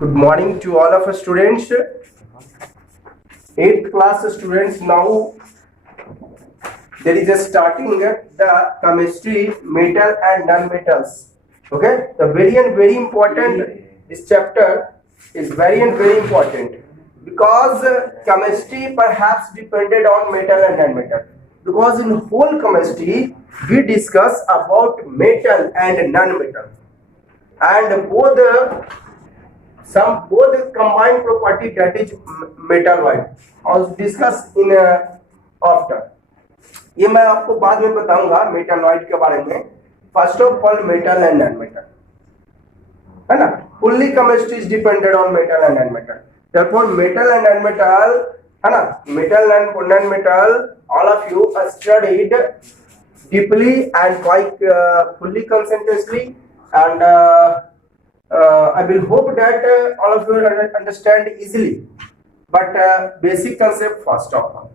Good morning to all of us students. 8th class students, now there is a starting the chemistry, metal and non-metals. Okay, the very important. This chapter is very important because chemistry perhaps depended on metal and non-metal. Because in whole chemistry we discuss about metal and non-metal, and both combined property, that is metalloid, और discuss in after. ये मैं आपको बाद में बताऊंगा metalloid के बारे में. First of all metal and non metal, है ना. Fully chemistry is depended on metal and non metal. therefore metal and non metal, है ना, metal and non metal, all of you studied deeply and quite fully concentratedly, and I will hope that all of you understand easily, but basic concept first of all.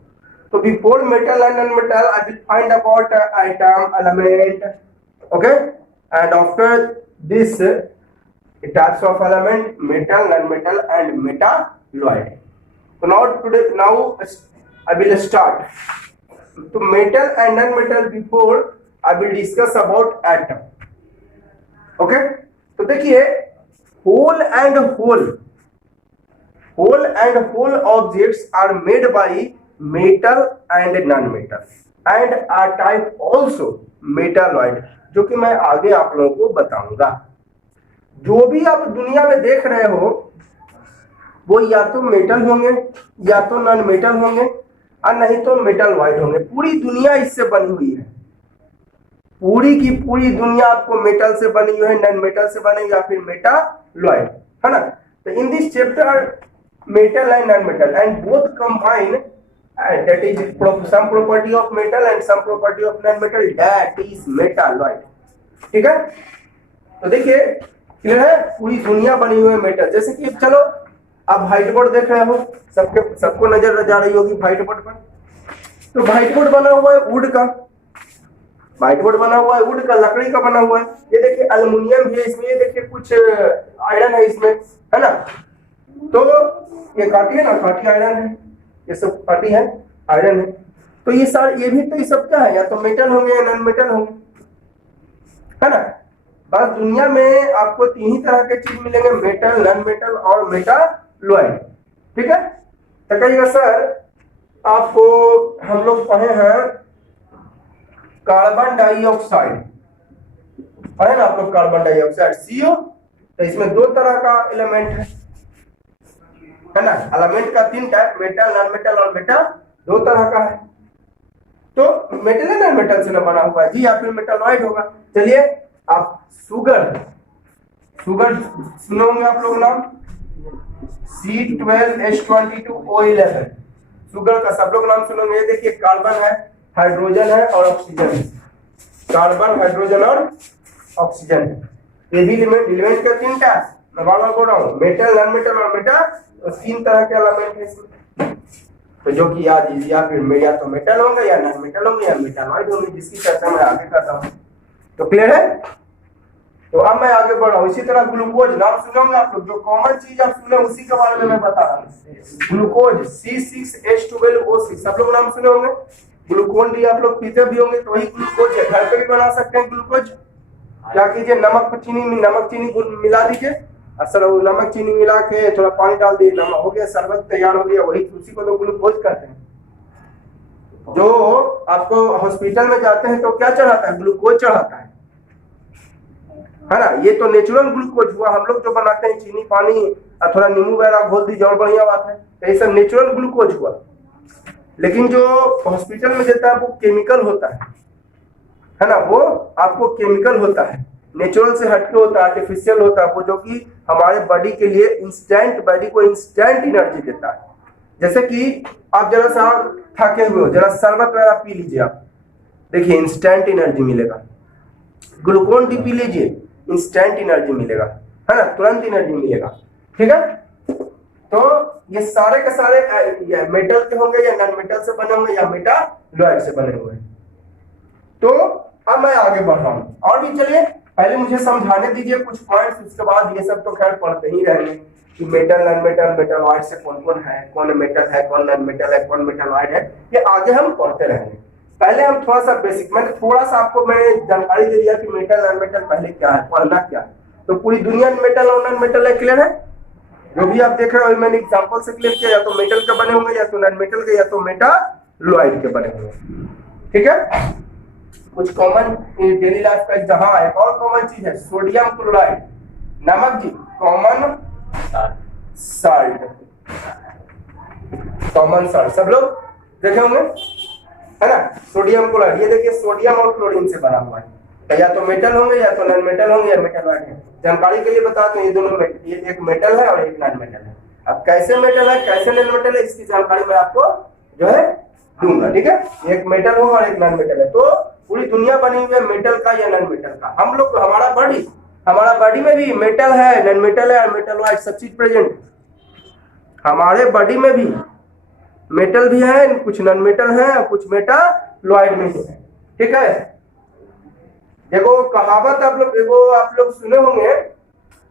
So before metal and non-metal, I will find about atom, element, okay, and after this types of element, metal, non-metal, and metalloid. So now I will start. So metal and non-metal, before I will discuss about atom. Okay. तो देखिए whole and whole objects are made by metal and non-metal and are type also metalloid, जो कि मैं आगे आप लोगों को बताऊंगा. जो भी आप दुनिया में देख रहे हो वो या तो मेटल होंगे या तो नॉन मेटल होंगे और नहीं तो मेटलॉइड होंगे. पूरी दुनिया इससे बनी हुई है. पूरी की पूरी दुनिया आपको मेटल से बनी हुई है, नॉन मेटल से बनी या फिर मेटालॉइड, है ना. तो in this chapter metal and non metal and both combine, that is some property of metal and some property of non metal, that is metalloid. ठीक है. तो देखिए क्लियर है, पूरी दुनिया बनी हुई है मेटल. जैसे कि चलो आप व्हाइट बोर्ड देख रहे हो, सबको नजर जा रही होगी व्हाइट बोर्ड पर. तो व्हाइट बोर्ड बना हुआ है वुड का, व्हाइट बोर्ड बना हुआ है वुड का, लकड़ी का बना हुआ है. ये देखिए एल्युमिनियम भी है इसमें, ये देखिए कुछ आयरन है इसमें, है ना. तो ये काटी है ना, काटी आयरन है, ये सब काटी है आयरन है. तो ये सारे ये भी तो ये सब क्या है, या तो मेटल होंगे या नॉन मेटल होंगे, है ना. बस दुनिया में आपको तीन ही तरह के चीज मिलेंगे, मेटल, नॉन मेटल और मेटालॉइड. ठीक है. तो कहिएगा सर आपको हम लोग पढ़े हैं कार्बन डाइऑक्साइड, पढ़े ना आप लोग कार्बन डाइऑक्साइड CO. तो इसमें दो तरह का एलिमेंट है ना. एलिमेंट का तीन टाइप, मेटल, नॉन मेटल और मेटल, दो तरह का है. तो मेटल है नॉन मेटल से ना बना हुआ है जी, या फिर मेटालॉइड होगा. चलिए आप सुगर सुने होंगे आप लोग नाम, C12H22O11, सुगर का सब लोग नाम सुनेंगे. ये देखिए कार्बन है, हाइड्रोजन है और ऑक्सीजन है. कार्बन, हाइड्रोजन और ऑक्सीजन है. ये भी एलिमेंट का तीन टाइप मैं बार बार बोल रहा हूँ, मेटल, नॉन मेटल और मेटल. तो तीन तरह के एलिमेंट है इसमें. तो जो कि याद या फिर या तो मेटल होंगे या नॉन मेटल होंगे या मेटालॉइड होंगे, जिसकी चर्चा मैं आगे करता हूँ. तो क्लियर है. तो अब मैं आगे बढ़ रहा हूँ. इसी तरह ग्लूकोज नाम सुने होंगे आप लोग, जो कॉमन चीज आप सुने उसी के बारे में मैं बता रहा हूँ. ग्लूकोज C6H12O6 सब लोग नाम सुने होंगे. ग्लूकोन डी आप लोग पीते भी होंगे, तो वही ग्लूकोज है. घर पे भी बना सकते हैं ग्लूकोज. क्या कीजिए, नमक चीनी मिला दीजिए. असल नमक चीनी मिला के थोड़ा पानी डाल दिए, नमक हो गया, शरबत तैयार हो गया. वही उसी को तो ग्लूकोज कहते हैं. जो आपको हॉस्पिटल में जाते हैं तो क्या चढ़ाता है, ग्लूकोज चढ़ाता है ना. ये तो नेचुरल ग्लूकोज हुआ. हम लोग जो बनाते हैं चीनी पानी और थोड़ा नींबू वगैरह घोल दीजिए और बढ़िया बात है. तो ये सब नेचुरल ग्लूकोज हुआ. लेकिन जो हॉस्पिटल में देता है वो केमिकल होता है ना. वो आपको केमिकल होता है, नेचुरल से हटके होता है, आर्टिफिशियल होता है वो, जो कि हमारे बॉडी के लिए बॉडी को इंस्टेंट एनर्जी देता है. जैसे कि आप जरा सा थके हुए हो, जरा शरबत वगैरह पी लीजिए आप, देखिए इंस्टेंट एनर्जी मिलेगा. ग्लूकोन डी पी लीजिए, इंस्टेंट एनर्जी मिलेगा, है ना, तुरंत एनर्जी मिलेगा. ठीक है. तो ये सारे के सारे या मेटल के होंगे या नॉन मेटल से बने होंगे या मेटालॉइड से बने हुए. तो अब मैं आगे बढ़ रहा हूं और भी. चलिए पहले मुझे समझाने दीजिए कुछ पॉइंट्स, उसके बाद ये सब तो खैर पढ़ते ही रहेंगे कि मेटल नॉन मेटल, मेटलॉइड से कौन कौन है, कौन मेटल है, कौन नॉन मेटल है, कौन मेटलॉइड है, ये आगे हम पढ़ते रहेंगे। पहले हम थोड़ा सा बेसिक, मैंने थोड़ा सा आपको जानकारी दे दिया कि मेटल नॉन मेटल पहले क्या है, पढ़ना क्या है। तो पूरी दुनिया में मेटल और नॉन मेटल है, क्लियर है? जो भी आप देख रहे हो मैंने एग्जांपल से क्लियर किया, या तो मेटल के बने होंगे, या तो नॉन मेटल के, या तो मेटालॉइड के बने होंगे, ठीक है। कुछ कॉमन डेली लाइफ का जहां एक और कॉमन चीज है सोडियम क्लोराइड, नमक जी, कॉमन साल्ट, कॉमन साल्ट सब लोग देखे होंगे, है ना। सोडियम क्लोराइड, ये देखिए सोडियम और क्लोरीन से बना हुआ है, तो या तो मेटल होंगे, या तो नॉन मेटल होंगे, या मेटलॉइड है। जानकारी के लिए बता दूं, ये दोनों ये एक मेटल है और एक नॉन मेटल है। अब कैसे मेटल है कैसे नॉन मेटल है इसकी जानकारी मैं आपको जो है दूंगा, ठीक है। एक मेटल होगा और एक नॉन मेटल है। तो पूरी दुनिया बनी हुई है मेटल का या नॉन मेटल का। हम लोग हमारा बॉडी में भी मेटल है, नॉन मेटल है, मेटलॉइड सब चीज प्रेजेंट है। हमारे बॉडी में भी मेटल भी है, कुछ नॉन मेटल है और कुछ मेटालॉइड में है, ठीक है। देखो कहावत आप लोग सुने होंगे,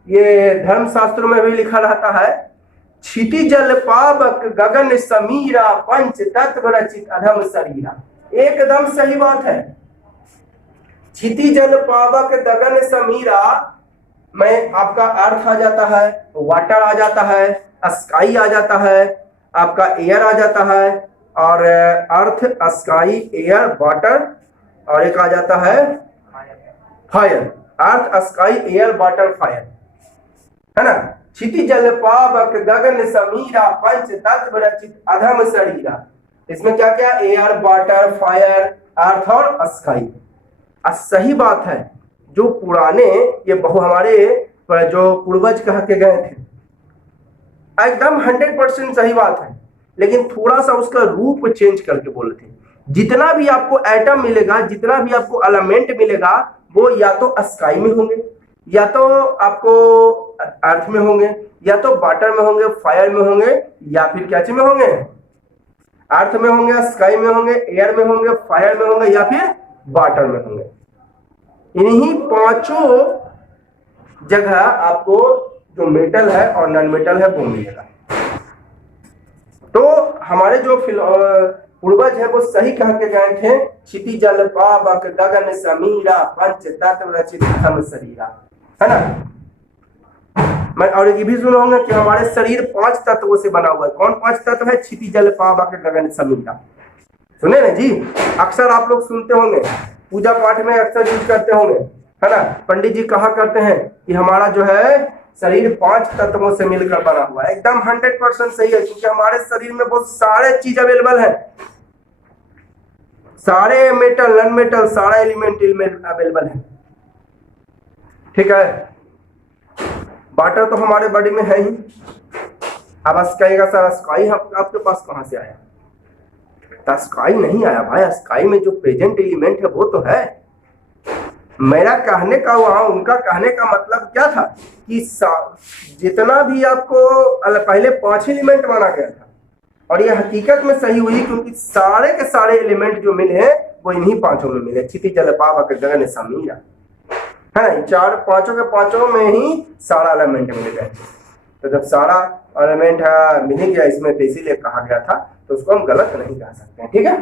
ये धर्मशास्त्र में भी लिखा रहता है, क्षिति जल पावक गगन समीरा पंच तत्व रचित अधम शरीरा। एकदम सही बात है। क्षिति जल पावक गगन समीरा में आपका अर्थ आ जाता है, वाटर आ जाता है, स्काई आ जाता है, आपका एयर आ जाता है, और अर्थ स्काई एयर वाटर, और एक आ जाता है फायर, अर्थ स्काई एयर वाटर फायर, है ना। क्षिति जल पावक गगन समीरा पंच तत्व रचित अधम शरीरा। इसमें क्या क्या, एयर वाटर फायर अर्थ और स्काई। सही बात है, जो पुराने ये हमारे जो पूर्वज कह के गए थे, एकदम 100% सही बात है, लेकिन थोड़ा सा उसका रूप चेंज करके बोले थे। जितना भी आपको एटम मिलेगा, जितना भी आपको एलिमेंट मिलेगा, वो या तो स्काई में होंगे, या तो आपको अर्थ में होंगे, या तो वाटर में होंगे, फायर में होंगे, या फिर क्या चीज में होंगे, अर्थ में होंगे, स्काई में होंगे, एयर में होंगे, फायर में होंगे, या फिर वाटर में होंगे। इन्हीं पांचों जगह आपको जो मेटल है और नॉन मेटल है वो मिलेगा। तो हमारे जो पूर्वज है वो सही कह के गए थे, क्षिति जल पावक गगन समीरा पंच तत्व रचित अधम शरीरा, है ना। मैं और ये भी सुना होगा कि हमारे शरीर 5 तत्वों से बना हुआ है। कौन 5 तत्व है? क्षिति जल पावक गगन समीरा, सुने ना जी, अक्सर आप लोग सुनते होंगे, पूजा पाठ में अक्सर यूज करते होंगे, है ना। पंडित जी कहा करते हैं कि हमारा जो है शरीर 5 तत्वों से मिलकर बना हुआ है। एकदम 100% सही है, क्योंकि हमारे शरीर में बहुत सारे चीज अवेलेबल है, सारे मेटल नॉन मेटल सारा एलिमेंट अवेलेबल है, ठीक है। वाटर तो हमारे बॉडी में है ही। अब स्काई का सारा स्काई आपके पास कहां से आया? तो स्काई नहीं आया भाई, स्काई में जो प्रेजेंट एलिमेंट है वो तो है। मेरा कहने का वहां उनका कहने का मतलब क्या था कि जितना भी आपको पहले 5 एलिमेंट माना गया था, और ये हकीकत में सही हुई, क्योंकि सारे के सारे एलिमेंट जो मिले हैं वो इन्हीं 5 में मिले, क्षिति जल पावक गगन समीरा, है ना। 4 5 के 5 में ही सारा एलिमेंट मिल गए। तो जब सारा एलिमेंट मिल गया इसमें, तो इसीलिए कहा गया था, तो उसको हम गलत नहीं कह सकते हैं, ठीक है।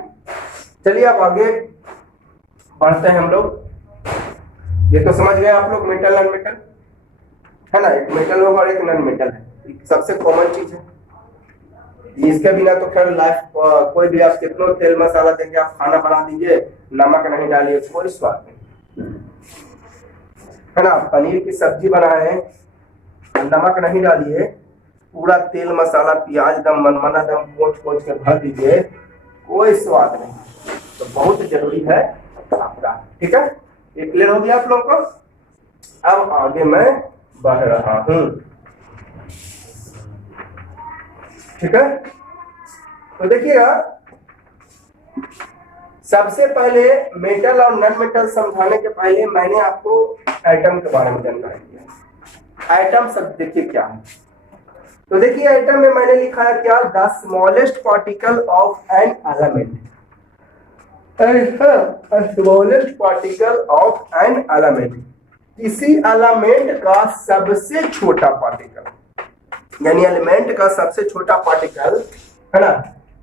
चलिए अब आगे बढ़ते हैं हम लोग। ये तो समझ गए आप लोग मेटल नॉन मेटल, है ना। एक मेटल होगा और एक नॉन मेटल है, सबसे कॉमन चीज है। इसके बिना तो खैर लाइफ, कोई भी आप कितना तेल मसाला देंगे, आप खाना बना दीजिए, नमक नहीं डालिए, कोई स्वाद नहीं, है ना। पनीर की सब्जी बनाए, नमक नहीं डालिए, पूरा तेल मसाला प्याज दम मनमना दम पोंछ के भर दीजिए, कोई स्वाद नहीं। तो बहुत जरूरी है आपका, ठीक है। ये क्लियर हो गया आप लोगों को। अब आगे मैं बढ़ रहा हूं, ठीक है। तो देखिएगा, सबसे पहले मेटल और नॉन मेटल समझाने के पहले मैंने आपको एटम के बारे में जानकारी दिया। एटम सब देखिए क्या है। तो देखिए एटम में मैंने लिखा है क्या, the smallest particle of an element, smallest particle of an element. किसी एलिमेंट का सबसे छोटा पार्टिकल, यानी एलिमेंट का सबसे छोटा पार्टिकल है ना,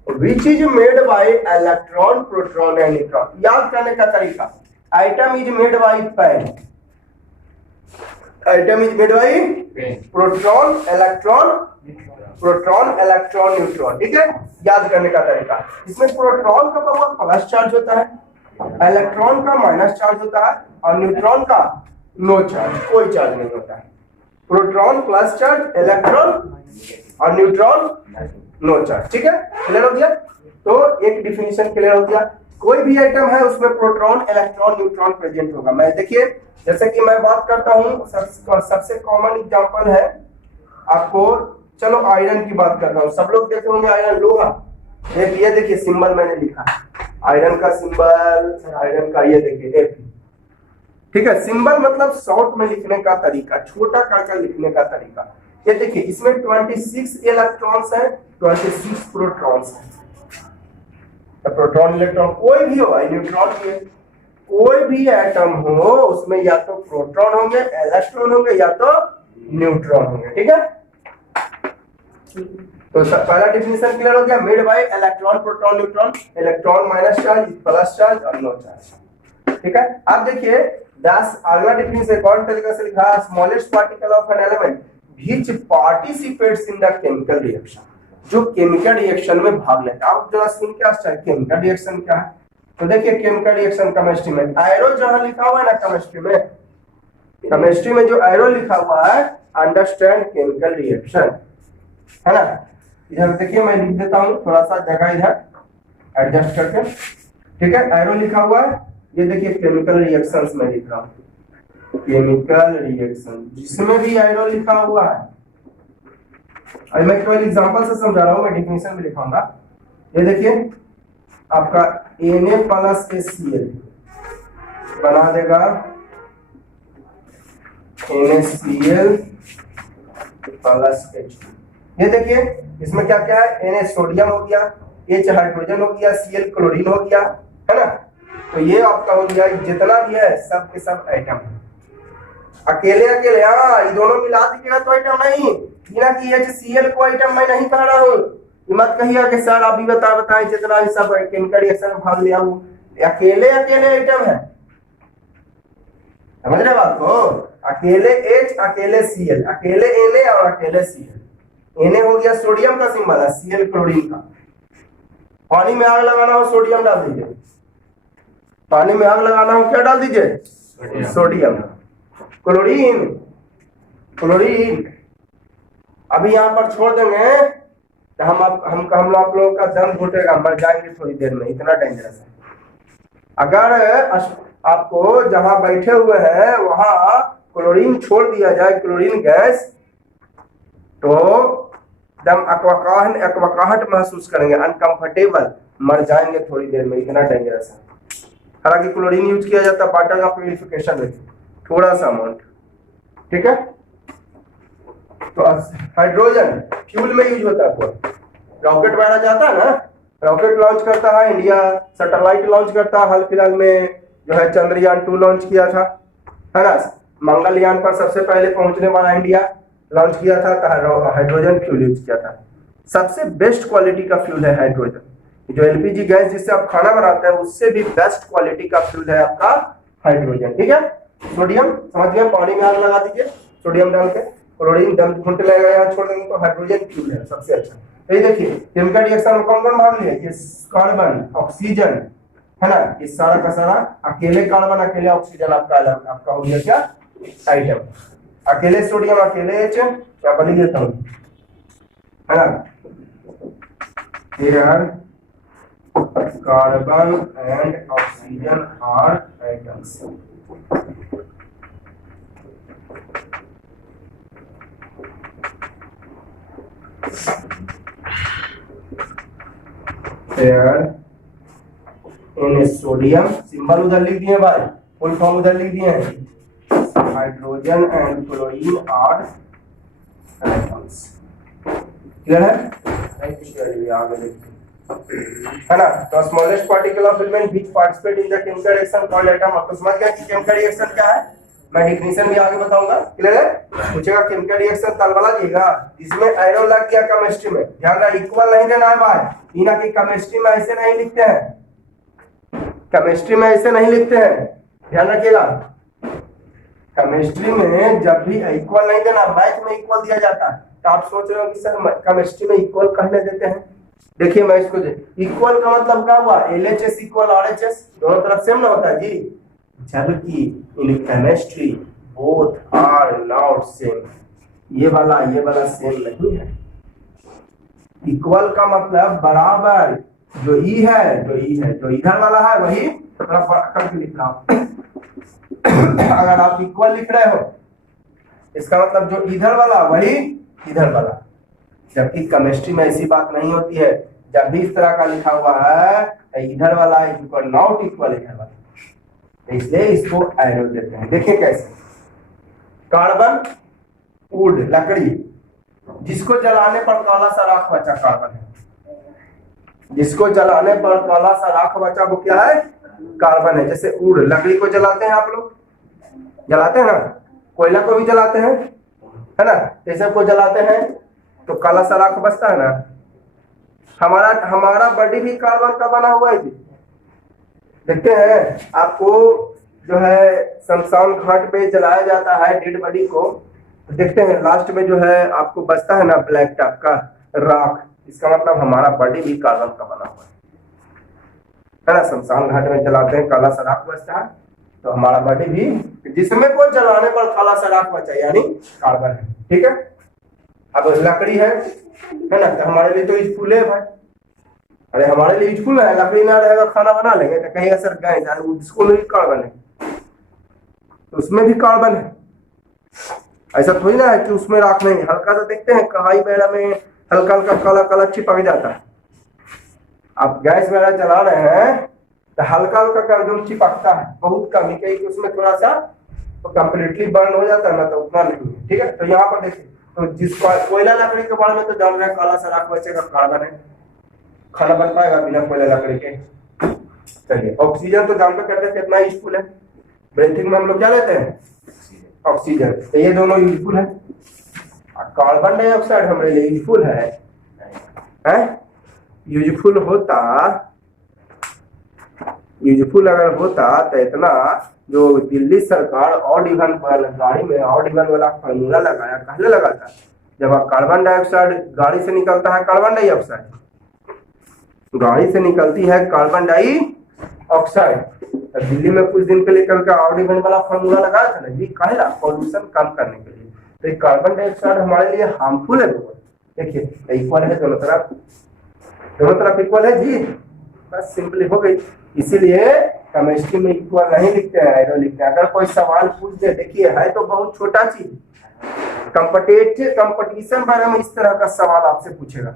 which is made by electron, proton and neutron. याद करने का तरीका, atom is made by pen, atom is made by proton electron, proton electron neutron, ठीक है। याद करने का तरीका, इसमें प्रोटॉन का पावर प्लस चार्ज होता है, इलेक्ट्रॉन का माइनस चार्ज होता है और न्यूट्रॉन का नो चार्ज, कोई चार्ज नहीं होता है। प्रोटॉन प्लस चार्ज, इलेक्ट्रॉन और न्यूट्रॉन नो चार्ज, ठीक है। क्लियर हो गया? तो एक डिफिनीशन क्लियर हो गया। कोई भी आइटम है उसमें प्रोटॉन, इलेक्ट्रॉन, न्यूट्रॉन प्रेजेंट होगा। मैं देखिए, जैसे कि मैं बात करता हूं, सबसे कॉमन एग्जांपल है आपको, चलो आयरन की बात कर रहा हूं। सब लोग देखे होंगे आयरन, लोहा। ये देखिए सिंबल मैंने लिखा, आयरन का सिंबल, आयरन का ये देखिए Fe, ठीक है। सिंबल मतलब शॉर्ट में लिखने का तरीका, छोटा करके लिखने का तरीका। ये देखिए इसमें 26 इलेक्ट्रॉन्स है, 26 प्रोटॉन्स है। तो प्रोटॉन इलेक्ट्रॉन कोई भी हो, न्यूट्रॉन भी है, कोई भी एटम हो उसमें या तो प्रोटॉन होंगे, इलेक्ट्रॉन होंगे या तो न्यूट्रॉन होंगे, ठीक है। तो पहला डिफिनेशन क्लियर हो गया, made by electron, proton, neutron, electron minus charge, plus charge और नो चार्ज, ठीक है। अब देखिए 10 अगला डिफिनेशन कौन तरीके से लिखा, smallest particle of an element which participates in the chemical reaction, जो केमिकल रिएक्शन में भाग लेता है। आप जरा सुन के आश्चर्य, केमिकल रिएक्शन क्या है? तो देखिए केमिकल रिएक्शन केमिस्ट्री में एरो जहां लिखा हुआ है ना, केमिस्ट्री में जो एरो लिखा हुआ है, अंडरस्टैंड केमिकल रिएक्शन, है ना। इधर देखिए मैं लिख देता हूं, थोड़ा सा जगह इधर एडजस्ट करके, ठीक है। एरो लिखा हुआ है, ये देखिए केमिकल रिएक्शंस में लिख रहा हूं, केमिकल रिएक्शन जिसमें भी एरो लिखा हुआ है। अब मैं केवल एग्जांपल से समझा रहा हूं, मैं डेफिनेशन भी लिखाऊंगा। ये देखिए आपका Na+HCl बना देगा NaCl + H2। ये देखिए इसमें क्या क्या है, Na सोडियम हो गया, H हाइड्रोजन हो गया, Cl क्लोरीन हो गया, है ना। तो ये आपका हो गया, जितना भी है सब के सब आइटम है। अकेले अकेले ये दोनों मिला दीजिएगा तो आइटम नहीं, बिना कि HCl को आइटम मैं नहीं कह रहा हूँ। मत कहिए कि सर आप भी बताएं जितना भी सब केमिकल रिएक्शन में भाग लिया हूँ, अकेले अकेले आइटम है, समझ रहे बात को। अकेले H, अकेले Cl, अकेले Na और अकेले Cl। Na हो गया सोडियम का सिंबल है, Cl क्लोरीन का। पानी में आग लगाना हो सोडियम डाल दीजिए, पानी में आग लगाना हो क्या डाल दीजिए, सोडियम। क्लोरीन, क्लोरीन अभी यहाँ पर छोड़ देंगे तो हम आप लोगों का दम घुटेगा, मर जाएंगे थोड़ी देर में, इतना डेंजरस है। अगर आपको जहां बैठे हुए हैं वहां क्लोरीन छोड़ दिया जाए, क्लोरीन गैस, तो दम अकवाहट महसूस करेंगे, अनकंफर्टेबल, मर जाएंगे थोड़ी देर में, इतना डेंजरस है। हालांकि क्लोरीन यूज किया जाता है वाटर का प्यूरिफिकेशन में, थोड़ा सा अमाउंट, ठीक है। तो हाइड्रोजन फ्यूल में यूज होता है। रॉकेट वगैरह जाता है ना, रॉकेट लॉन्च करता है इंडिया, सैटेलाइट लॉन्च करता है, हाल फिलहाल में जो है चंद्रयान 2 लॉन्च किया था, है ना। मंगलयान पर सबसे पहले पहुंचने वाला इंडिया लॉन्च किया था, तो हाइड्रोजन फ्यूल यूज किया था। सबसे बेस्ट क्वालिटी का फ्यूल है हाइड्रोजन। जो एलपीजी गैस जिससे आप खाना बनाते हैं उससे भी बेस्ट क्वालिटी का फ्यूल है आपका हाइड्रोजन, ठीक है। सोडियम समझ गए, पानी में आग लगा दीजिए सोडियम डाल के, क्लोरीन दम घुंटे लगेगा, यहाँ छोड़ देंगे तो हाइड्रोजन फ्यूल है सबसे अच्छा। तो ये देखिए केमिकल रिएक्शन में कौन कौन भाग लिया, ये कार्बन, ऑक्सीजन, है ना। ये सारा का सारा अकेले कार्बन, अकेले ऑक्सीजन आपका हो गया क्या आइटम। अकेले सोडियम, अकेले H, क्या बन देता हूँ, है ना। Here carbon and oxygen are atoms. There in sodium symbol उधर लिख दिए भाई, फुल फॉर्म उधर लिख दिए हैं, hydrogen and chlorine are atoms. Clear है? चलिए आगे देखते हैं, है ना। तो smallest particle of element which participate in the chemical reaction called atom. अब तो समझ गया कि केमिकल रिएक्शन क्या है, मैं डिफिनेशन भी आगे बताऊंगा। क्लियर है? पूछेगा केमिकल रिएक्शन तल वाला देगा जिसमें एरो लग गया केमिस्ट्री में, ध्यान रहा इक्वल नहीं देना है भाई। इना की केमिस्ट्री में ऐसे नहीं लिखते हैं, केमिस्ट्री में ऐसे नहीं लिखते हैं, ध्यान रखिएगा। केमिस्ट्री में जब भी इक्वल नहीं देना, मैथ में इक्वल दिया जाता है। तो आप सोच रहे हो कि सर केमिस्ट्री में इक्वल कहने देते हैं। देखिए मैं इसको इक्वल का मतलब क्या हुआ, LHS इक्वल RHS दोनों तरफ सेम ना होता है जी, जबकि in chemistry both are not same. ये वाला सेम नहीं है। इक्वल का मतलब बराबर, जो ई है जो इधर वाला है वही थोड़ा बड़ा करके लिख रहा हूं। अगर आप इक्वल लिख रहे हो इसका मतलब जो इधर वाला वही इधर वाला, जबकि केमिस्ट्री में ऐसी बात नहीं होती है। जब भी इस तरह का लिखा हुआ है इधर वाला इक्वल नॉट इक्वल इधर वाला, इसलिए इसको एरो देते हैं। देखिए कैसे, कार्बन वुड लकड़ी, जिसको जलाने पर काला सा राख बचा कार्बन है, जिसको जलाने पर काला सा राख बचा वो क्या है, कार्बन है। जैसे वुड लकड़ी को जलाते हैं, आप लोग जलाते हैं ना, कोयला को भी जलाते हैं है ना, जैसे को जलाते हैं तो काला सा राख बचता है ना। हमारा बॉडी भी कार्बन का बना हुआ है जी। देखते हैं आपको जो है शमशान घाट पे जलाया जाता है डेड बॉडी को, तो देखते हैं लास्ट में जो है आपको बचता है ना ब्लैक टाइप का राख, इसका मतलब हमारा बॉडी भी कार्बन का बना हुआ है ना। शमशान घाट में जलाते हैं काला सा राख बचता है, तो हमारा बॉडी भी, जिसमें को जलाने पर काला सा राख बचा यानी कार्बन है। ठीक है, अब लकड़ी है ना, तो हमारे लिए तो यूजफुल है भाई। अरे हमारे लिए यूजफुल है, लकड़ी ना रहेगा खाना बना लेंगे तो कहीं असर गए जाए, उसको भी कार्बन है, तो उसमें भी कार्बन है। ऐसा थोड़ी ना है कि उसमें राख नहीं, हल्का सा देखते हैं कढ़ाई वगैरह में हल्का हल्का काला काला चिपक जाता है। आप गैस वगैरह जला रहे हैं तो हल्का हल्का एकदम चिपकता है, बहुत कम ही, कहीं उसमें थोड़ा सा तो कंप्लीटली बर्न हो जाता है ना, तो उतना नहीं है। ठीक है, तो यहाँ पर देखिए, तो जिस कोयला लकड़ी के बारे में तो जान रहे हैं काला सा राख बचेगा, कार्बन है, खाना बन पाएगा बिना कोयला लकड़ी के। चलिए, ऑक्सीजन तो जानते करते हैं कितना यूजफुल है। ब्रीथिंग में हम लोग क्या लेते हैं, ऑक्सीजन, तो ये दोनों यूजफुल है। कार्बन डाइऑक्साइड हमारे लिए यूजफुल है, यूजफुल अगर होता तो इतना जो दिल्ली सरकार ऑड इवन पर गाड़ी में ऑड इवन वाला फार्मूला लगाया, पहले लगाता जब आप कार्बन डाइऑक्साइड गाड़ी से निकलता है, कार्बन डाइऑक्साइड गाड़ी से निकलती है कार्बन डाइऑक्साइड, तो दिल्ली में कुछ दिन के लिए करके ऑड इवन वाला फार्मूला लगाया था ना जी, कहला पॉल्यूशन कम करने के लिए। तो कार्बन डाइऑक्साइड हमारे लिए हार्मफुल है। देखिए इक्वल है, दोनों तरफ इक्वल है जी, बस सिंपली हो गई। इसीलिए केमिस्ट्री में इक्वल नहीं लिखते हैं, एरो लिखते हैं। अगर कोई सवाल पूछ दे, देखिए है तो बहुत छोटा चीज, कंपटीशन बारे में इस तरह का सवाल आपसे पूछेगा,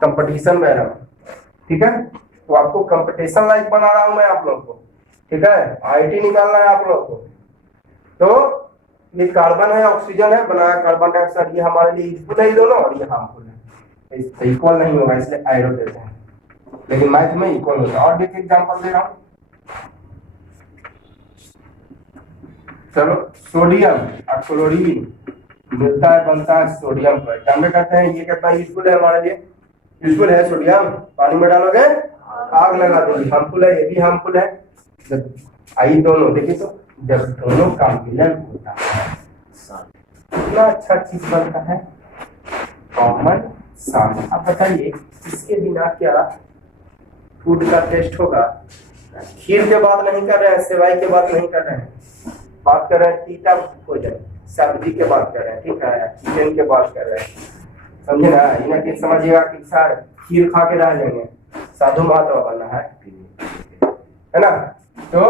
कंपटीशन बारे में। ठीक है, तो आपको कंपटीशन लाइक बना रहा हूं मैं आप लोग को। ठीक है, IT निकालना है आप लोग को। तो ये कार्बन है, ऑक्सीजन है, बनाया कार्बन डाइऑक्साइड, ये हमारे लिए यूजफुल है दोनों, और ये हार्मफुल है। इक्वल नहीं होगा इसलिए एरो देते हैं, लेकिन मैथ में इक्वल होता है। और भी एग्जांपल दे रहा हूं, चलो सोडियम और क्लोरीन मिलता है, बनता है सोडियम पर, क्या कहते हैं, ये कितना यूजफुल है हमारे लिए, यूजफुल है। सोडियम पानी में डालोगे आग लगा देगी, हार्मफुल है, ये भी हार्मफुल है। आई दोनों देखिए, तो जब दोनों का मिलन होता है कितना अच्छा चीज बनता है, कॉमन साल्ट। आप बताइए इसके बिना क्या फूड का टेस्ट होगा। खीर के बात नहीं कर रहे हैं, सेवाई के बात नहीं कर रहे हैं, बात कर रहे हैं तीता भोजन, सब्जी के बात कर रहे हैं, ठीक है, चिकन के बात कर रहे हैं, समझे ना। इन्हें कि समझिएगा कि सर खीर खा के रह जाएंगे, साधु महात्मा बनना है ना। तो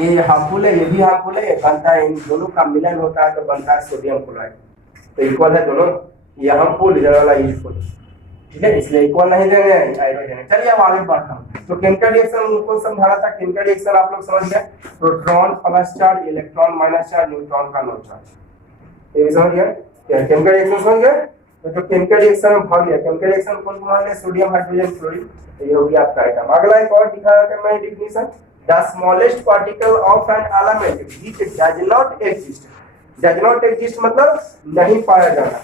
ये हार्मफुल है, ये भी हार्मफुल है, बनता है, इन दोनों का मिलन होता है तो बनता है सोडियम क्लोराइड। तो इक्वल है दोनों, ये हार्मफुल, इधर वाला यूजफुल। ठीक है, इसलिए इक्वल नहीं देंगे, एरो देंगे। चलिए अब आगे बढ़ता हूँ। तो केमिकल रिएक्शन उनको समझाना था, केमिकल रिएक्शन आप लोग समझ गए, proton plus charge, electron minus charge, neutron का नो चार्ज, ये समझ गए। केमिकल रिएक्शन समझ गए। तो जो केमिकल रिएक्शन में भाग लिया, केमिकल रिएक्शन कौन कौन है, सोडियम हाइड्रोजन क्लोरीन, तो ये हो गया आपका आइटम। अगला एक और दिखाया था मैं definition, the smallest particle of an element which does not exist. Does not exist मतलब नहीं पाया जाना,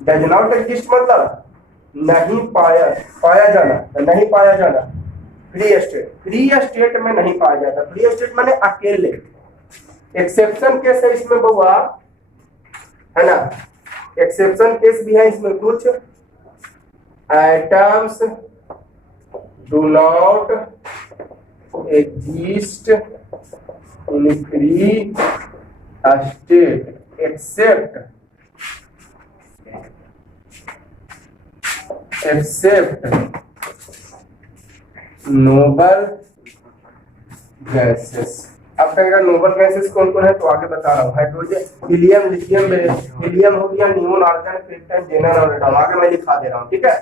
डज नॉट एग्जिस्ट मतलब नहीं पाया जाना, नहीं पाया जाना। फ्री स्टेट, फ्री स्टेट में नहीं पाया जाता, फ्री स्टेट माने अकेले। एक्सेप्शन केस है इसमें बउआ, है ना, एक्सेप्शन केस भी है इसमें। कुछ atoms do not exist in free state except noble gases. अब कहेगा नोबल गैसेस कौन कौन है, तो आगे बता रहा हूँ। हाइड्रोजन, हीलियम, लिथियम, हीलियम हो गया, नियोन, आर्गन, क्रिप्टन, जेनन और रेडन। आगे मैं लिखा दे रहा हूँ, ठीक है।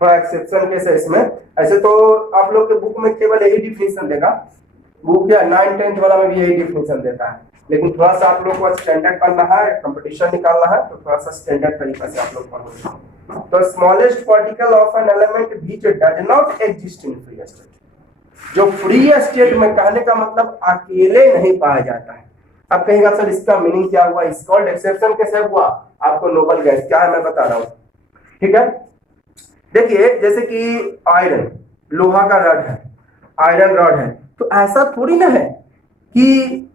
थोड़ा एक्सेप्शन केस है इसमें। ऐसे तो आप लोग के बुक में केवल यही डिफिनेशन देगा, बुक या 9th-10th वाला में भी यही डिफिनेशन देता है, लेकिन थोड़ा सा आप लोग को स्टैंडर्ड करना है, कंपटीशन निकालना है, तो थोड़ा सा स्टैंडर्ड तरीका से आप लोग पढ़ो। तो smallest particle of an element which does not exist in free state, जो फ्री स्टेट में कहने का मतलब अकेले नहीं पाया जाता है। अब कहेगा सर इसका मीनिंग क्या हुआ, इस कॉल्ड एक्सेप्शन कैसे हुआ, आपको नोबल गैस क्या है मैं बता रहा हूँ, ठीक है। देखिए जैसे कि आयरन, लोहा का रड है, आयरन रड है, तो ऐसा थोड़ी ना है कि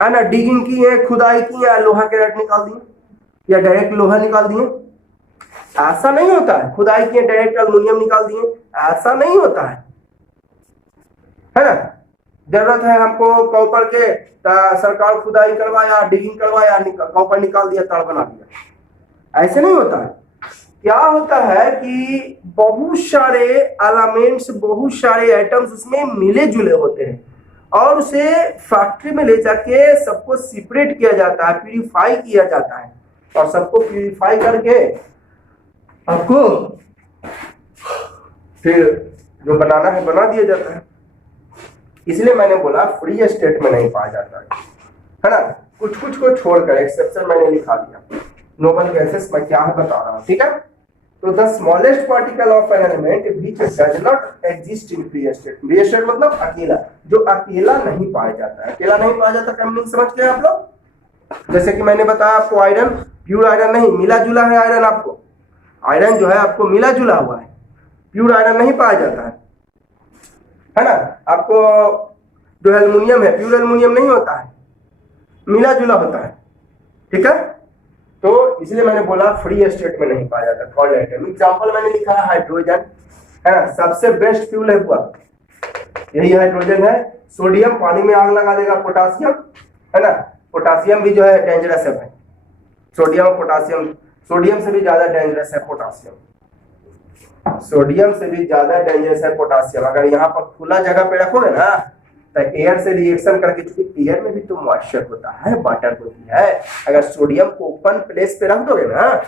ना डिगिंग की है, खुदाई की है, लोहा के रड निकाल दिए या डायरेक्ट लोहा निकाल दिए, ऐसा नहीं होता है। खुदाई किए डायरेक्ट एल्युमिनियम निकाल दिए, ऐसा नहीं होता है ना। जरूरत है हमको कॉपर के, सरकार खुदाई करवाया, डिगिंग करवाया, कॉपर निकाल दिया, तार बना दिया, ऐसे नहीं होता है। क्या होता है कि बहुत सारे एलिमेंट्स, बहुत सारे एटम्स उसमें मिले जुले होते हैं और उसे फैक्ट्री में ले जाके सबको सेपरेट किया जाता है, प्यूरिफाई किया जाता है, और सबको प्यूरिफाई करके आपको फिर जो बनाना है बना दिया जाता है। इसलिए मैंने बोला फ्री स्टेट में नहीं पाया जाता है ना। कुछ कुछ को छोड़कर एक्सेप्शन मैंने लिखा दिया। नोबल गैसेस मैं क्या है बता रहा हूं, ठीक है। तो the smallest particle of an element which does not exist in free state, free state मतलब अकेला, जो अकेला नहीं पाया जाता है। अकेला नहीं पाया जाता का मीनिंग समझ गए आप लोग। जैसे कि मैंने बताया आपको आयरन, प्योर आयरन नहीं, मिला जुला है आयरन, आपको आयरन जो है आपको मिला जुला हुआ है, प्योर आयरन नहीं पाया जाता है ना। आपको जो एल्युमिनियम है, प्योर एल्युमिनियम नहीं होता है, मिला जुला होता है, ठीक है। तो इसलिए मैंने बोला फ्री स्टेट में नहीं पाया जाता कॉल्ड एटम। एग्जांपल मैंने लिखा है हाइड्रोजन, है ना, सबसे बेस्ट फ्यूल है हुआ यही हाइड्रोजन है। सोडियम पानी में आग लगा देगा, पोटासियम, है ना, पोटासियम भी जो है डेंजरस है भाई, सोडियम पोटासियम, सोडियम से भी ज्यादा डेंजरस है पोटासियम, सोडियम से भी ज्यादा डेंजरस है पोटासियम। अगर यहाँ पर खुला जगह पे रखोगे ना तो एयर से रिएक्शन करके, क्योंकि एयर में भी तो मॉइस्चर होता है, वाटर होती है, अगर सोडियम को ओपन प्लेस पे रख दोगे ना,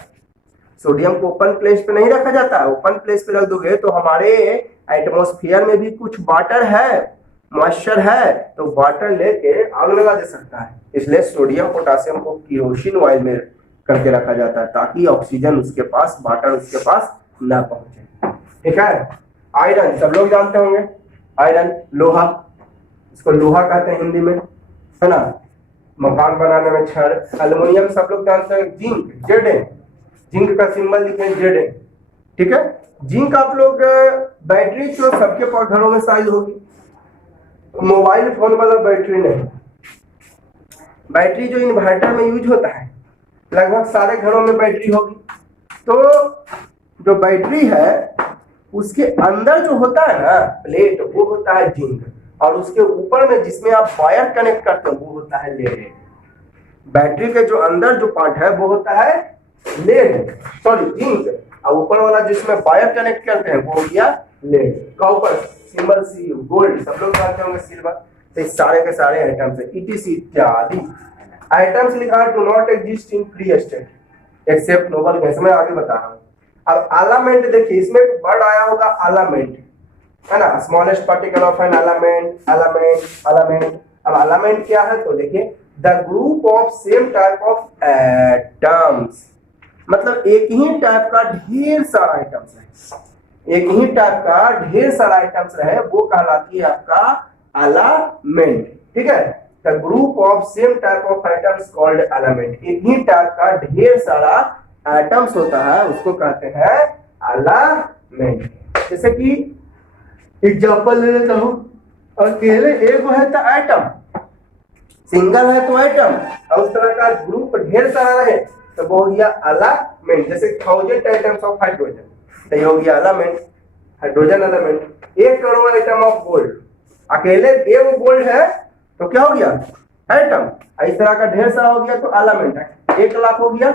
सोडियम को ओपन प्लेस पे नहीं रखा जाता है, ओपन प्लेस पे रख दोगे तो हमारे एटमॉस्फेयर में भी कुछ वाटर है, मॉइस्चर है, तो वाटर लेके आग लगा दे सकता है। इसलिए सोडियम पोटासियम को केरोसिन ऑयल में करके रखा जाता है ताकि ऑक्सीजन उसके पास, वाटर उसके पास ना पहुंचे, ठीक है। आयरन सब लोग जानते होंगे, आयरन लोहा, इसको लोहा कहते हैं हिंदी में, है ना, मकान बनाने में छड़। एल्युमिनियम सब लोग जानते हैं, जिंक, जेड, जिंक का सिंबल लिखे जेड, ठीक है। जिंक आप लोग, बैटरी तो सबके पास घरों में शायद होगी, मोबाइल फोन वाला बैटरी नहीं, बैटरी जो इन्वर्टर में यूज होता है लगभग सारे घरों में बैटरी होगी। तो जो बैटरी है उसके अंदर जो होता है ना प्लेट, वो होता है जिंक, और उसके ऊपर में जिसमें आप वायर कनेक्ट करते हो वो होता है लेड। बैटरी के जो अंदर जो पार्ट है वो होता है लेड, सॉरी जिंक, और ऊपर वाला जिसमें वायर कनेक्ट करते हैं वो हो गया lead. Copper symbol C, gold सब लोग जानते होंगे, सिल्वर। तो सारे के सारे आइटम्स है, ETC इत्यादि आइटम्स लिखा है do not exist in free state except noble gas. मैं आगे बता रहा हूँ। अब एलिमेंट देखिए, इसमें वर्ड आया होगा एलिमेंट, है ना, smallest particle of an element, element, element. अब एलिमेंट क्या है तो देखिए, the group of same type of atoms, मतलब एक ही टाइप का ढेर सारा आइटम्स है, एक ही टाइप का ढेर सारा आइटम्स रहे वो कहलाती है आपका एलामेंट। ठीक है, the group of same type of items called element. एक ही टाइप का ढेर सारा आइटम्स होता है उसको कहते हैं एलामेंट। जैसे कि एग्जांपल ले लेता हूं, अकेले एक है तो आइटम, सिंगल है तो आइटम, और उस तरह का ग्रुप ढेर सारा रहे तो वो हो गया एलामेंट। जैसे 1000 आइटम्स ऑफ हाइड्रोजन, तो ये हो गया element, hydrogen element. 1 crore item of gold, अकेले एक गोल्ड है तो क्या हो गया आइटम, इस तरह का ढेर सारा हो गया तो एलिमेंट है। 1 लाख हो गया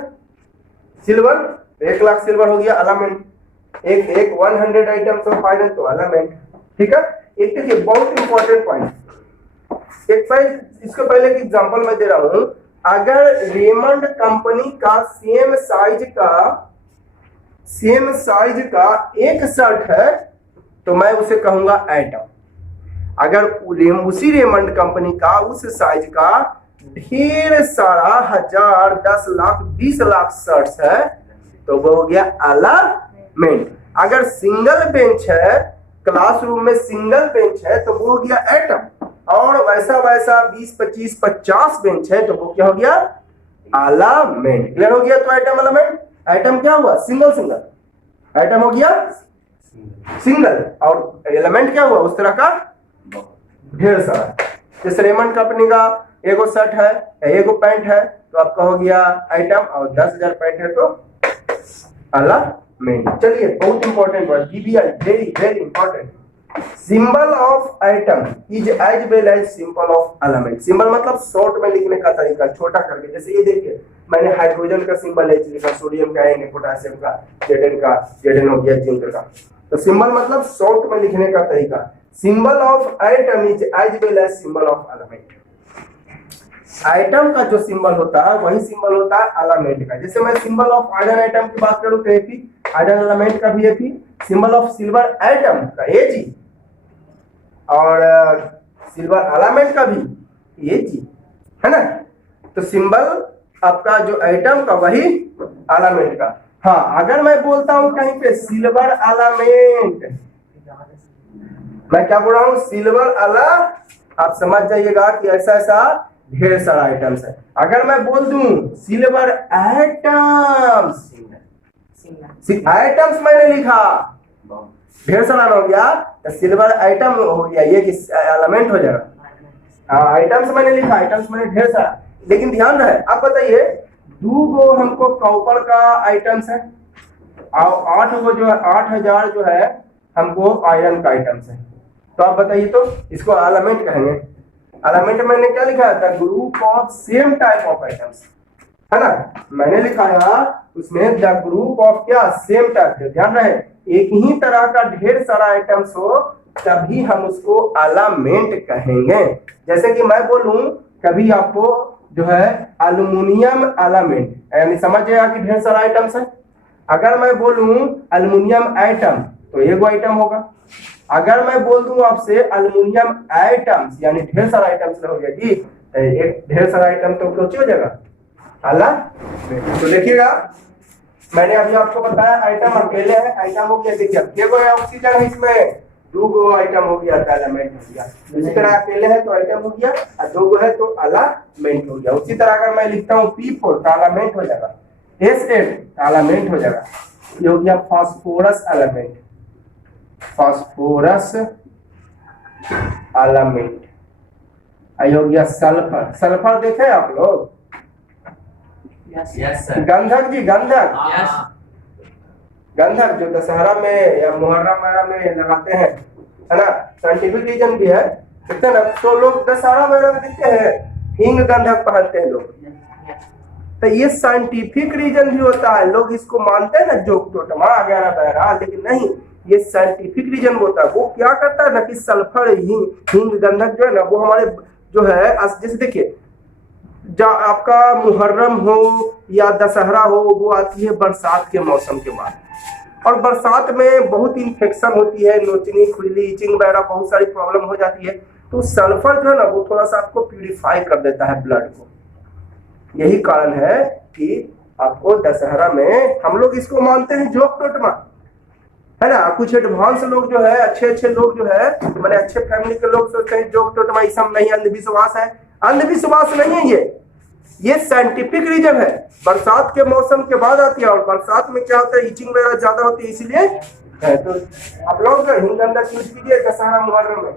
सिल्वर, 1 लाख सिल्वर हो गया एलिमेंट। एक 100 आइटम्स ऑफ आयरन तो एलिमेंट। ठीक है, एक देखिए बहुत इंपॉर्टेंट पॉइंट, एक इसको पहले एक एग्जांपल मैं दे रहा हूं। अगर रेमंड कंपनी का सेम साइज का एक शर्ट है तो मैं उसे कहूंगा आइटम। अगर उसी रेमंड कंपनी का उस साइज का ढेर सारा 1000, 10 लाख, 20 लाख शर्ट्स है तो वो हो गया एलिमेंट। अगर सिंगल बेंच है, क्लासरूम में सिंगल बेंच है तो वो हो गया आइटम, और वैसा 20, 25, 50 बेंच है तो वो क्या हो गया एलिमेंट। क्लियर हो गया? तो आइटम एलिमेंट, आइटम क्या हुआ सिंगल, आइटम हो गया सिंगल, और एलिमेंट क्या हुआ उस तरह का ढेर सारा। जैसे रेमंड कंपनी का एगो शर्ट है, एगो पैंट है तो आपका हो गया आइटम, और 10,000 पैंट है तो एलिमेंट। चलिए बहुत important word, GBI, very very important. Symbol of item is as well as symbol of element. Symbol मतलब शॉर्ट में लिखने का तरीका, छोटा करके। जैसे ये देखिए मैंने हाइड्रोजन का सिंबल एच लिखा, सोडियम का एन, पोटेशियम का जेडन का, जेडन हो गया जिंक का। तो सिंबल मतलब शॉर्ट में लिखने का तरीका। Symbol of item is as well as symbol of element. Atom का जो सिंबल होता है वही सिंबल होता है एलिमेंट का। जैसे मैं सिंबल ऑफ आयरन आइटम की बात करूं तो एफी, आयरन एलिमेंट का भी एफी, सिंबल ऑफ सिल्वर आइटम का एजी, और सिल्वर एलिमेंट का भी एजी, है ना। तो सिंबल आपका जो आइटम का वही एलिमेंट का। हाँ, अगर मैं बोलता हूं कहीं पे सिल्वर एलिमेंट, मैं क्या बोल रहा हूं सिल्वर एलिमेंट, आप समझ जाइएगा कि ऐसा ऐसा ढेर सारा आइटम्स है। अगर मैं बोल दूं सिल्वर आइटम्स, आइटम्स मैंने लिखा ढेर सारा हो गया तो सिल्वर आइटम हो गया, ये एलिमेंट हो जाएगा। आइटम्स मैंने लिखा, आइटम्स मैंने ढेर सारा, लेकिन ध्यान रहे। आप बताइए 2 गो हमको कॉपर का आइटम्स है और 8 गो जो है 8000 जो है हमको आयरन का आइटम्स है, तो आप बताइए तो इसको एलिमेंट कहेंगे। एलिमेंट मैंने क्या लिखा था, group of same type of items, है ना। मैंने लिखा है उसमें द ग्रुप ऑफ क्या सेम टाइप। ध्यान रहे एक ही तरह का ढेर सारा आइटम्स हो तभी हम उसको एलिमेंट कहेंगे। जैसे कि मैं बोलूं कभी आपको जो है एल्युमिनियम एलिमेंट, यानी समझ जाएगा कि ढेर सारा आइटम्स है। अगर मैं बोलूं एल्युमिनियम आइटम तो एगो आइटम होगा। अगर मैं बोल दूं आपसे एल्युमिनियम आइटम्स यानी ढेर सारा आइटम्स हो गया जी, एक ढेर सारा आइटम तो क्या हो जाएगा एलिमेंट। तो देखिएगा मैंने अभी आपको बताया आइटम अकेले है, आइटम हो गया, देखिए देखो ऑक्सीजन है इसमें 2 गो आइटम हो गया तो एलिमेंट हो गया। इसी तरह अकेले है तो आइटम हो गया, और 2 गो है तो एलिमेंट हो गया। उसी तरह अगर मैं लिखता हूँ P4 तो एलिमेंट हो जाएगा, S8 एलिमेंट हो जाएगा। ये हो गया फास्फोरस एलिमेंट, फास्फोरस एलिमेंट। ये हो गया सल्फर, सल्फर देखे आप लोग, यस सर। गंधक जी, गंधक, यस। गंधक जो दशहरा में या मुहर्रम में लगाते हैं, है ना। साइंटिफिक रीजन भी है, देखते हैं ना, तो लोग दशहरा में देखते हैं हींग गंधक पहनते हैं लोग। तो ये साइंटिफिक रीजन भी होता है, लोग इसको मानते हैं ना जोक टोटमा वगैरह बहरा, लेकिन नहीं, ये साइंटिफिक रीजन होता है। वो क्या करता है ना कि सल्फर हींग गंधक जो है ना वो हमारे जो है, जैसे देखिए आपका मुहर्रम हो या दशहरा हो, वो आती है बरसात के मौसम के बाद, और बरसात में बहुत इन्फेक्शन होती है, नोचनी, खुजली, इचिंग वगैरह बहुत सारी प्रॉब्लम हो जाती है। तो सल्फर जो है ना वो थोड़ा सा आपको प्यूरिफाई कर देता है ब्लड को। यही कारण है कि आपको दशहरा में हम लोग इसको मानते हैं जोक टोटमा, है ना। कुछ एडवांस लोग जो है, अच्छे अच्छे लोग जो है, मैंने अच्छे फैमिली के लोग सोचते हैं जोक टोटमा ये सब नहीं, अंधविश्वास है। अंधविश्वास नहीं है ये साइंटिफिक रीजन है। बरसात के मौसम के बाद आती है, और बरसात में क्या होता है, इचिंग वगैरह ज्यादा होती है, इसलिए है। तो आप लोग हिंगंदक यूज कीजिए दशहरा मुहर्रम में,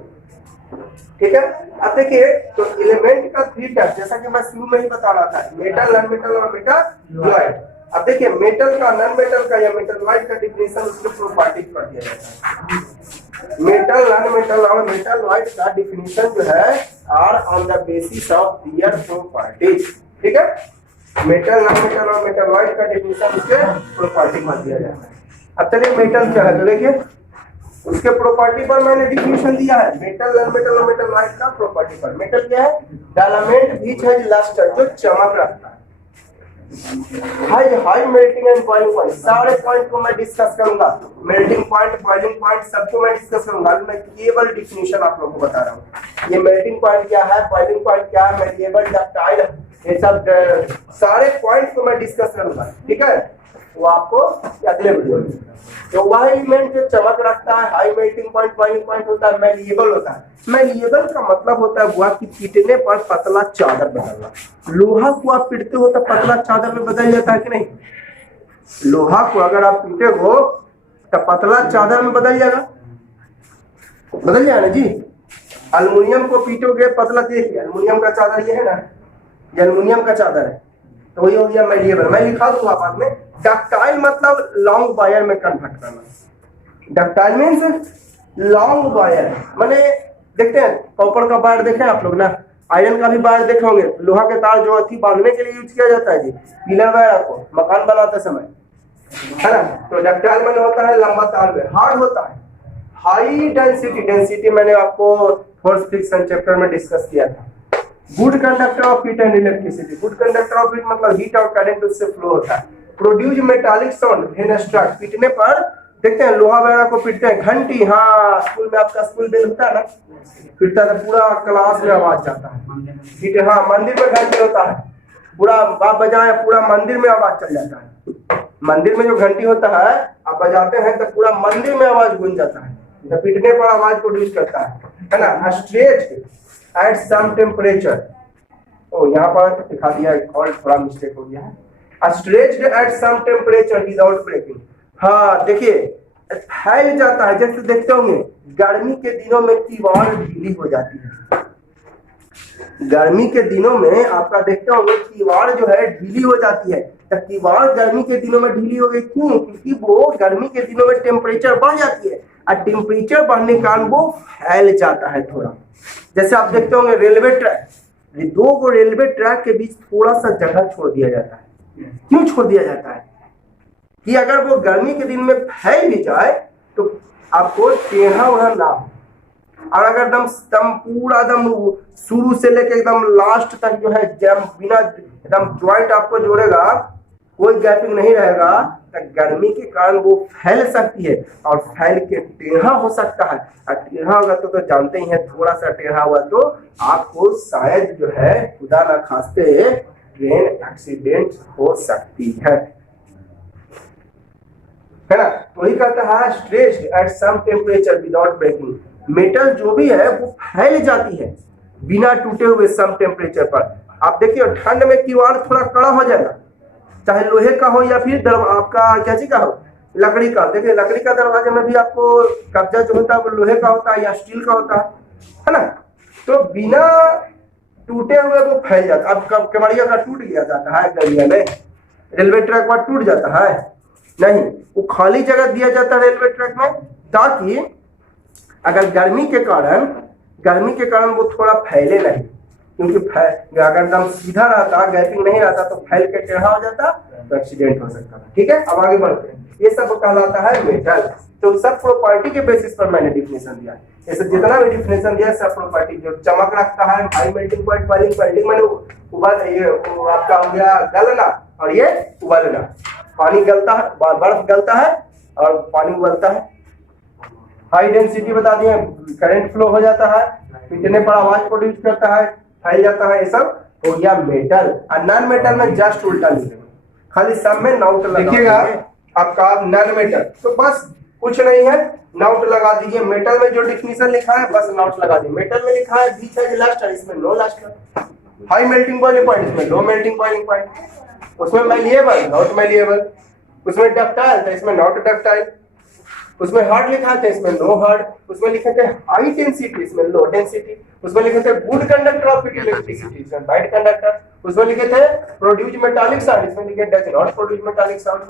ठीक है। अब देखिए तो एलिमेंट का 3 टाइप, जैसा कि मैं शुरू में ही बता रहा था, मेटल, नॉन मेटल और मेटालॉइड। अब देखिए मेटल का, नॉन मेटल का या मेटालॉइड का डिफिनेशन उसके प्रॉपर्टी पर दिया जाता है। मेटल, नॉन मेटल और मेटालॉइड का डिफिनेशन जो है are on the basis of their properties, ठीक है। मेटल, नॉन मेटल और मेटालॉइड का डिफिनेशन उसके प्रॉपर्टी पर दिया जाता है। अब चलिए मेटल क्या है, तो देखिए उसके प्रॉपर्टी पर मैंने डिफिनेशन दिया है, मेटल, नॉन मेटल और मेटालॉइड का प्रॉपर्टी पर। मेटल क्या है, डायनामाइट व्हिच हैज लस्टर, जो चमक रखता है, high melting and boiling point. सारे पॉइंट को मैं डिस्कस करूंगा, मेल्टिंग पॉइंट, बॉइलिंग पॉइंट सबको मैं डिस्कस करूंगा। अभी मैं केवल डिफिनेशन आप लोगों को बता रहा हूँ। ये मेल्टिंग पॉइंट क्या है, बॉइलिंग पॉइंट क्या है, वेरिएबल, डक्टाइल, ये सब सारे पॉइंट को मैं डिस्कस करूंगा, ठीक है। वो आपको अगले वीडियो में। तो वह एलिमेंट जो चमक रखता है, high melting point, boiling point होता है, मैलिएबल होता है। मैलिएबल का मतलब होता है हुआ कि पीटने पर पतला चादर बदलना। लोहा को आप पीटते हो तो पतला चादर में बदल जाता है कि नहीं? लोहा को अगर आप पीटे हो तो पतला चादर में बदल जाएगा, बदल जाएगा जी। अल्युमिनियम को पीटोगे पतला, देखिए अल्युमिनियम का चादर ये है ना, ये अल्युमिनियम का चादर है, तो वही हो गया मैलिएबल। मैं लिखा दूंगा बाद में। डक्टाइल मतलब लॉन्ग वायर में कन्वर्ट करना। डक्टाइल मीन्स लॉन्ग वायर, माने देखते हैं कॉपर का वायर देखे आप लोग ना, आयरन का भी वायर देखे होंगे। लोहा के तार जो अथी बांधने के लिए यूज किया जाता है जी, पिलर वायर को मकान बनाते समय, है ना। तो डक्टाइल में होता है लंबा तार में, हार्ड होता है, हाई डेंसिटी। डेंसिटी मैंने आपको फोर्स फ्रिक्शन चैप्टर में डिस्कस किया था। Good conductor of heat and electricity. Good conductor of heat मतलब हीट और करंट उससे फ्लो होता है। Produce metallic sound when struck. पीटने पर देखते हैं लोहा वगैरह को पीटते हैं, घंटी, हाँ स्कूल में आपका स्कूल बेल होता है ना, पीटता है पूरा क्लास में आवाज जाता है। ठीक है, हाँ मंदिर में घंटी होता है, पूरा बाप बजाए पूरा मंदिर में आवाज चल जाता है। मंदिर में जो घंटी होता है आप बजाते हैं तो पूरा मंदिर में आवाज गूंज जाता है, तो पीटने पर आवाज प्रोड्यूस करता है ना। स्ट्रेच एट सम टेम्परेचर, ओ यहाँ पर दिखा दिया और थोड़ा मिस्टेक हो गया है। Stretched at some temperature without breaking. हाँ देखिए फैल जाता है, जैसे देखते होंगे गर्मी के दिनों में दीवार ढीली हो जाती है। गर्मी के दिनों में आपका देखते होंगे दीवार जो है ढीली हो जाती है। तो दीवार गर्मी के दिनों में ढीली हो गई क्यों? क्योंकि वो गर्मी के दिनों में टेम्परेचर बढ़ जाती है और टेम्परेचर बढ़ने के कारण वो फैल जाता है थोड़ा। जैसे आप देखते होंगे रेलवे ट्रैक, दो को रेलवे ट्रैक के बीच थोड़ा सा जगह छोड़ दिया जाता है। क्यों छोड़ दिया जाता है? कि अगर वो गर्मी के दिन में फैल भी जाए तो आपको टेढ़ा वहां ना हो, और अगर एकदम पूरा एकदम शुरू से लेकर एकदम लास्ट तक जो है जैम बिना एकदम ज्वाइंट आपको जोड़ेगा, कोई गैपिंग नहीं रहेगा, तो गर्मी के कारण वो फैल सकती है और फैल के टेढ़ा हो सकता है। और टेढ़ा होगा तो जानते ही हैं, थोड़ा सा टेढ़ा हुआ तो आपको शायद जो है खुदा ना खास्ते ट्रेन एक्सीडेंट हो सकती है ना। वही कहता है stretched at some temperature without breaking. Metal जो भी है वो फैल जाती है बिना टूटे हुए सम टेम्परेचर पर। आप देखिए ठंड में किवाड़ थोड़ा कड़ा हो जाएगा, चाहे लोहे का हो या फिर आपका क्या चीज का हो, लकड़ी का। देखिए लकड़ी का दरवाजे में भी आपको कब्जा जो होता है वो लोहे का होता है या स्टील का होता है ना। तो बिना टूटे हुए वो फैल जाता है। अब कमरिया का टूट गया जाता है गर्मिया में, रेलवे ट्रैक पर टूट जाता है नहीं, वो खाली जगह दिया जाता है रेलवे ट्रैक में, ताकि अगर गर्मी के कारण वो थोड़ा फैले नहीं। क्योंकि अगर एकदम सीधा रहता, गैपिंग नहीं रहता, तो फैल के टेढ़ा हो जाता तो एक्सीडेंट हो सकता था। ठीक है, अब आगे बढ़ते हैं। ये सब कहलाता है मेटल। तो सब प्रॉपर्टी के बेसिस पर मैंने डिफिनेशन दिया है। ऐसे जितना भी डिफिनेशन दिया सब प्रॉपर्टी, जो चमक रखता है, हाई मेल्टिंग पॉइंट, बॉइलिंग मैंने ये आपका हो गया गलना, और ये उबलना। पानी गलता है, बर्फ गलता है और पानी उबलता है। हाई डेंसिटी बता दिए, करंट फ्लो हो जाता है, पीटने पर आवाज प्रोड्यूस करता है, फैल जाता है। ये सब हो गया मेटल। और नॉन मेटल में जस्ट उल्टा लिखेंगे, खाली सब में नॉट लगाइएगा आपका नॉन मेटल। तो बस कुछ नहीं है, नॉट लगा दीजिए। मेटल में जो डिफिनीशन लिखा है बस नॉट लगा दीजिए। मेटल में लिखा है बीच है लास्ट है, इसमें नो लास्ट है। हाई मेल्टिंग बॉइलिंग पॉइंट, इसमें लो मेल्टिंग बॉइलिंग पॉइंट। उसमें मैलिएबल, नॉट मैलिएबल। उसमें डक्टाइल था, इसमें नॉट डक्टाइल। उसमें हार्ड लिखा था, इसमें नो हार्ड। उसमें लिखे थे हाई डेंसिटी, इसमें लो डेंसिटी। उसमें लिखे थे गुड कंडक्टर ऑफ इलेक्ट्रिसिटी, इसमें बैड कंडक्टर। उसमें लिखे थे प्रोड्यूस मेटालिक साउंड, इसमें लिखे does not produce metallic sound.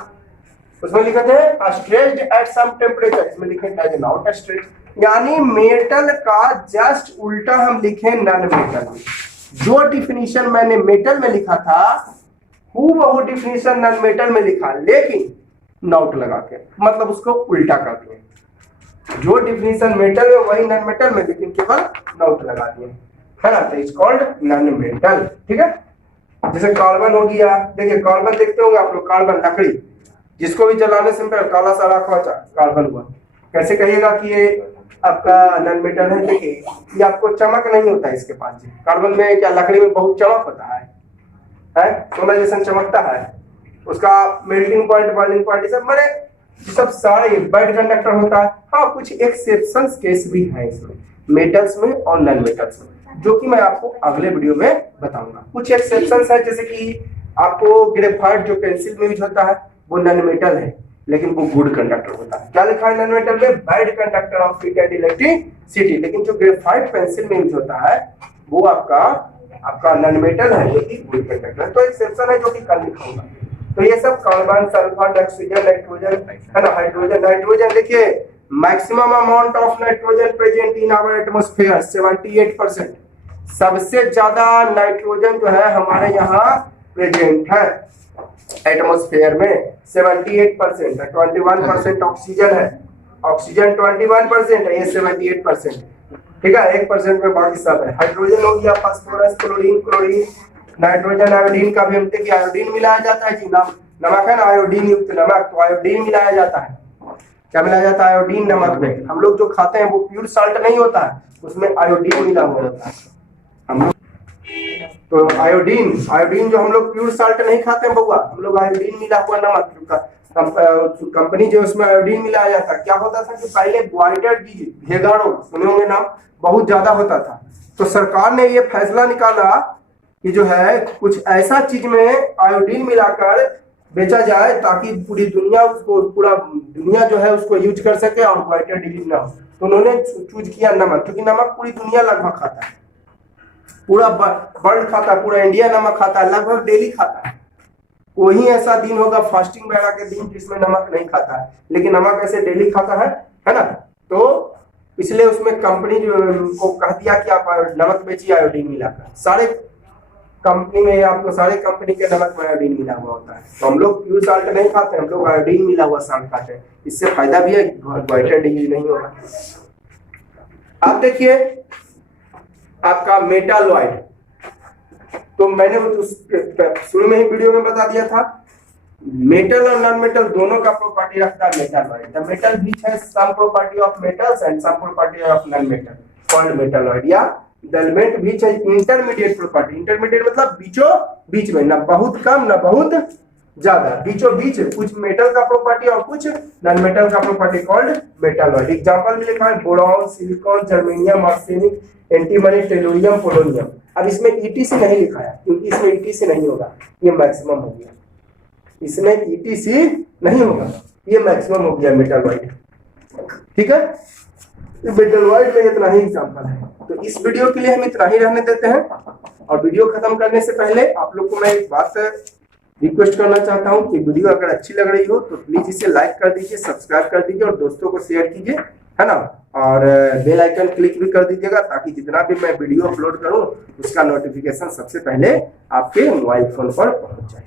उसमें लिखे थे स्ट्रेच्ड एट सम टेम्परेचर, इसमें लिखे डज नॉट स्ट्रेच। यानी मेटल का जस्ट उल्टा हम लिखे नॉन मेटल में। जो डिफिनीशन मैंने मेटल में लिखा था वो डिफिनीशन नॉन मेटल में लिखा, लेकिन नॉट लगा के, मतलब उसको उल्टा कर दिए। जो डिफिनीशन मेटल में वही नॉन मेटल में, लेकिन केवल नॉट लगा दिए, है ना। तो इट्स कॉल्ड नॉन मेटल, ठीक है। जैसे कार्बन हो गया, देखिए कार्बन देखते होंगे आप लोग, कार्बन लकड़ी जिसको भी जलाने से पहले काला सा रखा कार्बन हुआ, कैसे कहिएगा कि ये आपका नॉन मेटल है। देखिए ये आपको चमक नहीं होता है इसके पास। कार्बन में क्या लकड़ी में बहुत चमक होता है सोना जैसा चमकता है। उसका मेल्टिंग पॉइंट, बॉइलिंग पॉइंट, सब मैंने सब सारे बैड कंडक्टर होता है। हाँ कुछ एक्सेप्शंस केस भी है इसमें, मेटल्स में और नॉन मेटल्स में, जो कि मैं आपको अगले वीडियो में बताऊंगा। कुछ एक्सेप्शंस है, जैसे कि आपको ग्रेफाइट जो पेंसिल में यूज होता है वो नॉन मेटल है, लेकिन वो गुड कंडक्टर होता है। क्या लिखा है नॉन मेटल में? Bad conductor of heat and electricity. लेकिन जो ग्रेफाइट पेंसिल में यूज होता है वो आपका नॉन मेटल है, जो कि गुड कंडक्टर है। तो एक्सेप्शन है जो कि कल लिखा होगा। तो ये सब कार्बन, सल्फर, ऑक्सीजन, नाइट्रोजन, है ना, हाइड्रोजन। नाइट्रोजन देखिए maximum amount of nitrogen present in our atmosphere 78%। सबसे ज्यादा नाइट्रोजन जो है हमारे यहाँ प्रेजेंट है एटमॉस्फेयर में 78% है। 21% ऑक्सीजन है, ऑक्सीजन 21% है, ये 78%, ठीक है। 1% में बाकी सब है। हाइड्रोजन हो गया, phosphorus, chlorine, chlorine, nitrogen, iodine का भी हम देखिए आयोडीन मिलाया जाता है जी। नमक है ना, आयोडीन युक्त नमक, तो आयोडीन मिलाया जाता है। क्या मिलाया जाता है? आयोडीन नमक में। हम लोग जो खाते हैं वो प्योर साल्ट नहीं होता है, उसमें आयोडीन मिला हुआ होता है। हम लोग तो आयोडीन जो हम लोग प्योर साल्ट नहीं खाते हैं बउआ, हम लोग आयोडीन मिला हुआ नमक, कंपनी जो उसमें आयोडीन मिलाया जाता है। क्या होता था कि पहले ग्वाइटर डिजीज, भेगा रोग सुने होंगे नाम, बहुत ज्यादा होता था। तो सरकार ने ये फैसला निकाला कि जो है कुछ ऐसा चीज में आयोडीन मिलाकर बेचा जाए ताकि पूरी दुनिया जो है उसको यूज कर सके और ग्वाइटर डिजीज ना हो। तो उन्होंने चूज किया नमक, क्योंकि नमक पूरी दुनिया लगभग खाता है, पूरा वर्ल्ड खाता है, पूरा इंडिया नमक खाता है, लगभग डेली खाता है। वही ऐसा दिन होगा फास्टिंग वगैरह के दिन जिसमें नमक नहीं खाता है, लेकिन नमक ऐसे डेली खाता है ना। तो इसलिए उसमें कंपनी जो को कह दिया कि आप नमक बेचिए आयोडीन मिलाकर। सारे कंपनी में आपको सारे कंपनी के नमक में आयोडीन मिला हुआ होता है। तो हम लोग प्योर साल्ट नहीं खाते, हम लोग आयोडीन मिला हुआ साल्ट खाते हैं। इससे फायदा भी है, ग्वाइटर डिजीज नहीं होगा। आप देखिए आपका मेटालॉइड, तो मैंने शुरू में ही वीडियो में बता दिया था, मेटल और नॉन मेटल दोनों का प्रॉपर्टी रखता है metalloid. The metal which has some property of metals and some property of non metal called metalloid, या the element which has intermediate property. Intermediate मतलब बीचों बीच में, ना बहुत कम ना बहुत ज्यादा, बीचों बीच, कुछ मेटल का प्रॉपर्टी और कुछ नॉन मेटल का प्रॉपर्टी कॉल्ड मेटालॉइड। एग्जांपल में लिखा है boron, silicon, germanium, arsenic, antimony, tellurium, polonium. अब इसमें ईटीसी नहीं लिखा है क्योंकि इसमें ईटीसी नहीं होगा, ये मैक्सिमम हो गया। इसमें ईटीसी नहीं होगा, ये मैक्सिमम हो गया मेटालॉइड, ठीक है। मेटालॉइड में इतना ही एग्जांपल है। तो इस वीडियो के लिए हम इतना ही रहने देते हैं। और वीडियो खत्म करने से पहले आप लोग को मैं एक बात रिक्वेस्ट करना चाहता हूं कि वीडियो अगर अच्छी लग रही हो तो प्लीज इसे लाइक कर दीजिए, सब्सक्राइब कर दीजिए और दोस्तों को शेयर कीजिए, है ना। और बेल आइकन क्लिक भी कर दीजिएगा ताकि जितना भी मैं वीडियो अपलोड करूं उसका नोटिफिकेशन सबसे पहले आपके मोबाइल फोन पर पहुंच जाए।